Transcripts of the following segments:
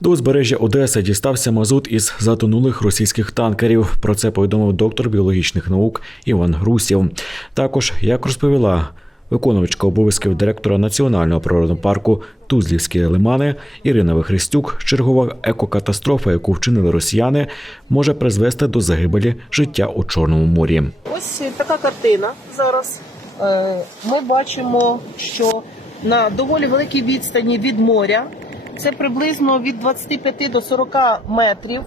До узбережжя Одеси дістався мазут із затонулих російських танкерів. Про це повідомив доктор біологічних наук Іван Грусів. Також, як розповіла виконувачка обов'язків директора національного природного парку Тузлівські лимани Ірина Вихрестюк, чергова екокатастрофа, яку вчинили росіяни, може призвести до загибелі життя у Чорному морі. Ось така картина зараз. Е, Ми бачимо, що на доволі великій відстані від моря, це приблизно від 25 до 40 метрів.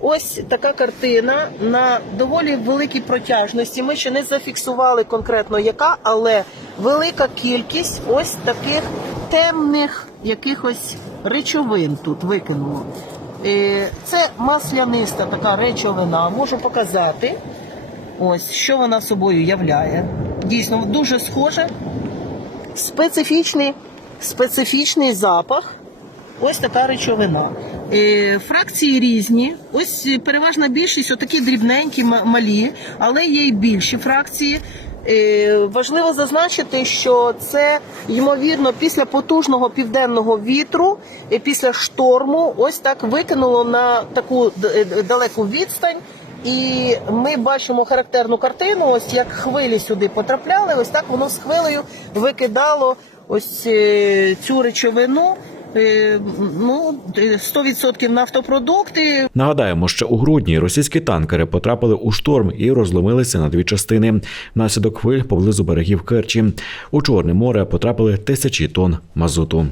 Ось така картина на доволі великій протяжності. Ми ще не зафіксували конкретно яка, але велика кількість ось таких темних якихось речовин тут викинуло. Е, Це масляниста така речовина, можу показати. Ось що вона собою являє. Дійсно, дуже схоже. Специфічний, специфічний запах. Ось така речовина. Е, фракції різні. Ось е, переважна більшість отакі дрібненькі, ма- малі, але є й більші фракції. Е, важливо зазначити, що це ймовірно після потужного південного вітру, після шторму, ось так викинуло на таку далеку відстань. І ми бачимо характерну картину. Ось як хвилі сюди потрапляли, ось так воно з хвилею викидало ось цю речовину. Е, Ну, е, 100% нафтопродукти, Нагадаємо, що у грудні російські танкери потрапили у шторм і розломилися на дві частини. Внаслідок хвиль поблизу берегів Керчі. У Чорне море потрапили тисячі тонн мазуту.